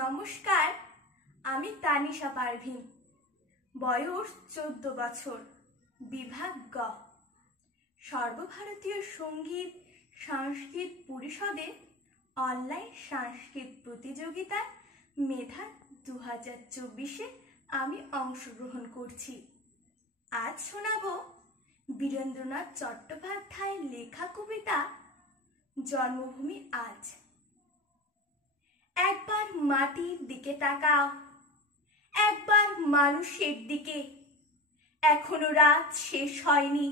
নমস্কার, আমি তানিশা পারভিন। বয়স 14 বছর, বিভাগ গ। সর্বভারতীয় সঙ্গীত সংস্কৃত পরিষদে অনলাইন সংস্কৃত প্রতিযোগিতায় মেধা 2024-এ আমি অংশগ্রহণ করছি। আজ শোনাব বীরেন্দ্রনাথ চট্টোপাধ্যায়ের লেখা কবিতা জন্মভূমি আজ। একবার মাটির দিকে তাকাও, একবার মানুষের দিকে। এখনো রাত শেষ হয়নি,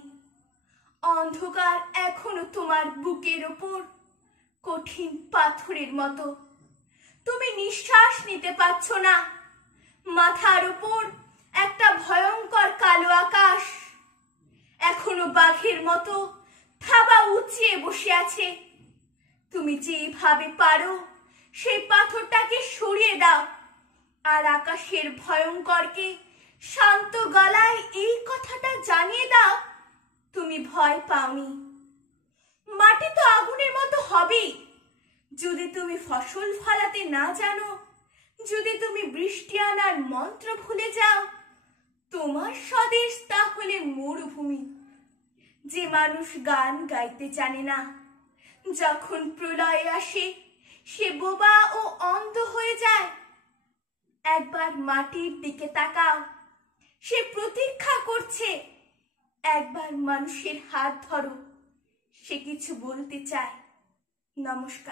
অন্ধকার এখনো তোমার বুকের ওপর কঠিন পাথরের মতো। তুমি নিঃশ্বাস নিতে পারছ না। মাথার উপর একটা ভয়ঙ্কর কালো আকাশ এখনো বাঘের মতো থাবা উঁচিয়ে বসে আছে। তুমি যেভাবে পারো সেই পাথরটাকে সরিয়ে দাও, আর আকাশের ভয়ঙ্করকে শান্ত গলায় এই কথাটা জানিয়ে দাও, তুমি ভয় পাওনি। মাটি তো আগুনের মতো হবেই যদি তুমি ফসল ফলাতে না জানো, যদি তুমি বৃষ্টি আনার মন্ত্র ভুলে যাও। তোমার স্বদেশ তাহলে মরুভূমি। যে মানুষ গান গাইতে জানে না, যখন প্রলয় আসে সে বোবা ও অন্ধ হয়ে যায়। একবার মাটির দিকে তাকাও, সে প্রতীক্ষা করছে। একবার মানুষের হাত ধরো, সে কিছু বলতে চায়। নমস্কার।